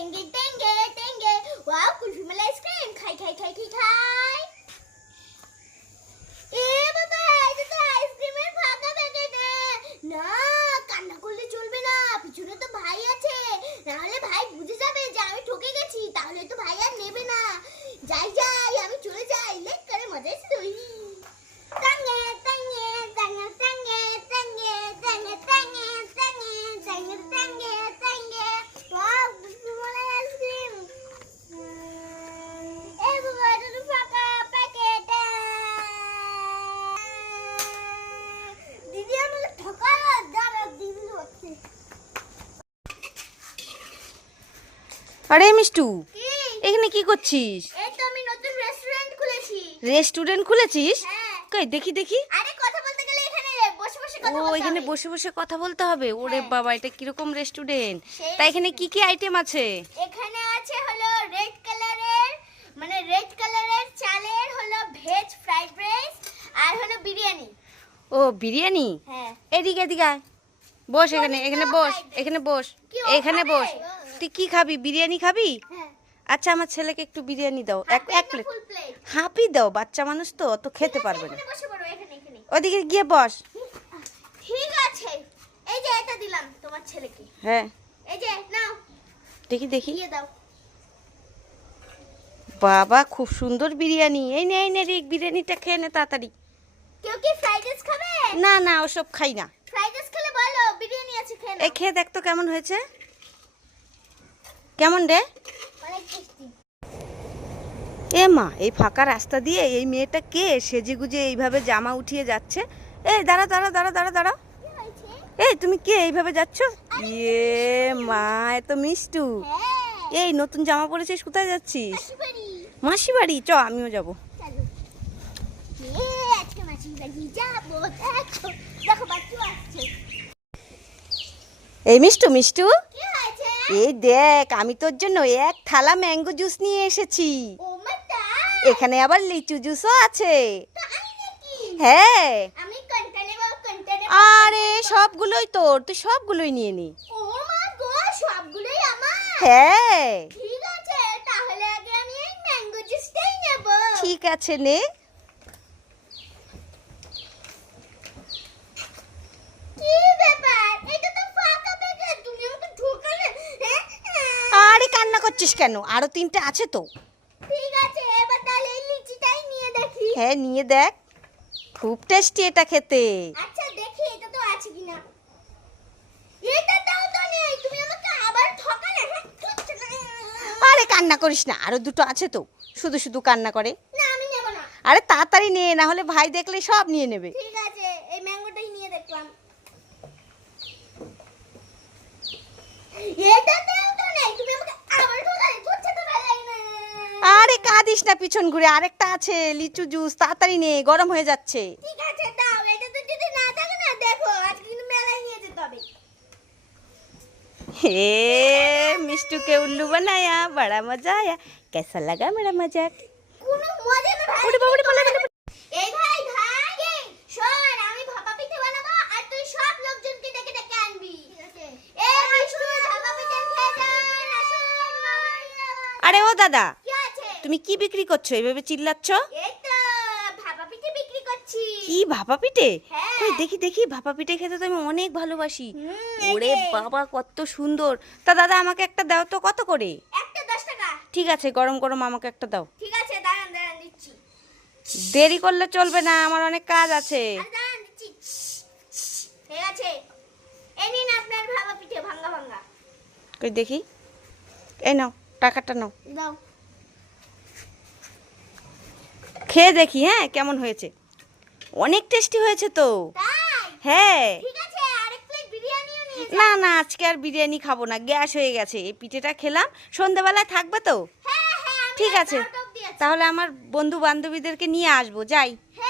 เต้งเกเต้นเกเต้นเกว้าวคุณชูมาเลสครีมใครใครใครใคร আরে মিষ্টু এখানে কি করছিস? এই তো আমি নতুন রেস্টুরেন্ট খুলেছি। রেস্টুরেন্ট খুলেছিস? হ্যাঁ। কই দেখি দেখি। আরে কথা বলতে গেলে এখানে বসে বসে ও কথা বলতে এখানে হবে। বসে বসে কথা বলতে হবে? ওরে হ্যাঁ। বাবা এটা কীরকম রেস্টুরেন্ট তা এখানে কি কি আইটেম আছে? এখানে আছে হলো রেড কালারের মানে রেড কালারের চালের হলো ভেজ ফ্রাইড রাইস আর হলো বিরিয়ানি। ও বিরিয়ানি? হ্যাঁ। এদিকে এদিকে আয়। বস এখানে এখানে বস এখানে বস এখানে বস। তুই কি খাবি? বিরিয়ানি খাবি? হ্যাঁ। আচ্ছা আমার ছেলেকে একটু বিরিয়ানি দাও। এক এক প্লেট। হাফই দাও বাচ্চা মানুষ তো অত খেতে পারবে না। ওদিকে গিয়ে বস। ঠিক আছে। এই যে এটা দিলাম তোমার ছেলেকে। হ্যাঁ। এই যে নাও। দেখি দেখি। দাও। বাবা খুব সুন্দর বিরিয়ানি। এই নে এই নে রে বিরিয়ানিটা খেয়ে নে তাড়াতাড়ি। কেউ কি ফ্রাইড রাইস খাবে? না না ওসব খাই না। ফ্রাইড রাইস খেলে বলো বিরিয়ানি আছে খেয়ে এই খেয়ে দেখ তো কেমন হয়েছে। কেমন রে? এ মা এই ফাঁকা রাস্তা দিয়ে এই মেয়েটা কে? সেজে গুজে এইভাবে জামা উঠিয়ে যাচ্ছে। এই দাঁড়া দাঁড়া দাঁড়া দাঁড়া দাঁড়া। এই তুমি কে এইভাবে যাচ্ছ? ইয়ে মা এত মিষ্টু। হ্যাঁ। এই নতুন জামা পরেছিস কোথায় যাচ্ছিস? মাসি বাড়ি চ আমিও যাব। এই মিষ্টু মিষ্টু? এই দেখ আমি তোর জন্য এক থালা ম্যাঙ্গো জুস নিয়ে এসেছি। এখানে আবার লিচু জুসও আছে। হ্যাঁ। আরে সবগুলোই তোর তুই সবগুলোই নিয়ে নি। হ্যাঁ। ঠিক আছে নে। কি? করছিস কেন? আরও তিনটে আছে তো। ঠিক আছে এবার তাহলে লিচিটাই নিয়ে দেখি। হ্যাঁ নিয়ে দেখ। খুব টেস্টি এটা খেতে। আচ্ছা দেখি এটা তো আছে কিনা। এটা তাও তো নেই তুমি আমাকে আবার ঠকালে? হ্যাঁ? আরে কান্না করিস না আরও দুটো আছে তো। শুধু শুধু কান্না করে। না আমি নেব না। আরে তাড়াতাড়ি নে না হলে ভাই দেখলে সব নিয়ে নেবে। ঠিক আছে এই ম্যাঙ্গোটাই নিয়ে দেখলাম এটা তাও তো নেই তুমি আমাকে আবার ঠকালে বুঝতে তো ভালো লাগে না আরে কাঁদিস না পিছন ঘুরে আরেকটা আছে লিচু জুস তাড়াতাড়ি নে গরম হয়ে যাচ্ছে ঠিক আছে দাও এটা তো যদি না থাকে না দেখো আজকে কিন্তু মেলায় নিয়ে যেতে হবে हे मिष्टू के उल्लू बनाया बड़ा मजा आया कैसा लगा मेरा मजाक কোনো মজা না ভাই ওরে বাবা রে, পালা, পালা, এই ভাই ভাই এই শোন আমি ভাপা পিঠে বানাবো আর তুই সব লোকজনকে ডেকে ডেকে আনবি ঠিক আছে এই মিষ্টু ভাপা পিঠে খেয়ে যান আসুন আরে ও দাদা কি আছে তুমি কি বিক্রি করছ? এভাবে চিল্লাচ্ছ? কি ভাপা পিঠে? হ্যাঁ। কই দেখি দেখি ভাপা পিঠে খেতে তো আমি অনেক ভালোবাসি। ওরে বাবা কত সুন্দর। তা দাদা আমাকে একটা দাও তো কত করে? ঠিক আছে গরম গরম আমাকে একটা দাও। ঠিক আছে দাঁড়ান দাঁড়ান দিচ্ছি। দেরি করলে চলবে না আমার অনেক কাজ আছে। আরে দাঁড়ান দিচ্ছি। ঠিক আছে। এই নিন আপনার ভাপা পিঠে ভাঙ্গা ভাঙ্গা। কই দেখি। এই নাও টাকাটা নাও। দাও। খেয়ে দেখি হ্যাঁ কেমন হয়েছে। অনেক টেস্টি হয়েছে তো। হ্যাঁ। না না আজকে আর বিরিয়ানি খাব না গ্যাস হয়ে গেছে এই পিঠেটা খেলাম সন্ধেবেলায় থাকবে তো? হ্যাঁ হ্যাঁ ঠিক আছি। তাহলে আমার বন্ধু বান্ধবীদেরকে নিয়ে আসব যাই। হ্যাঁ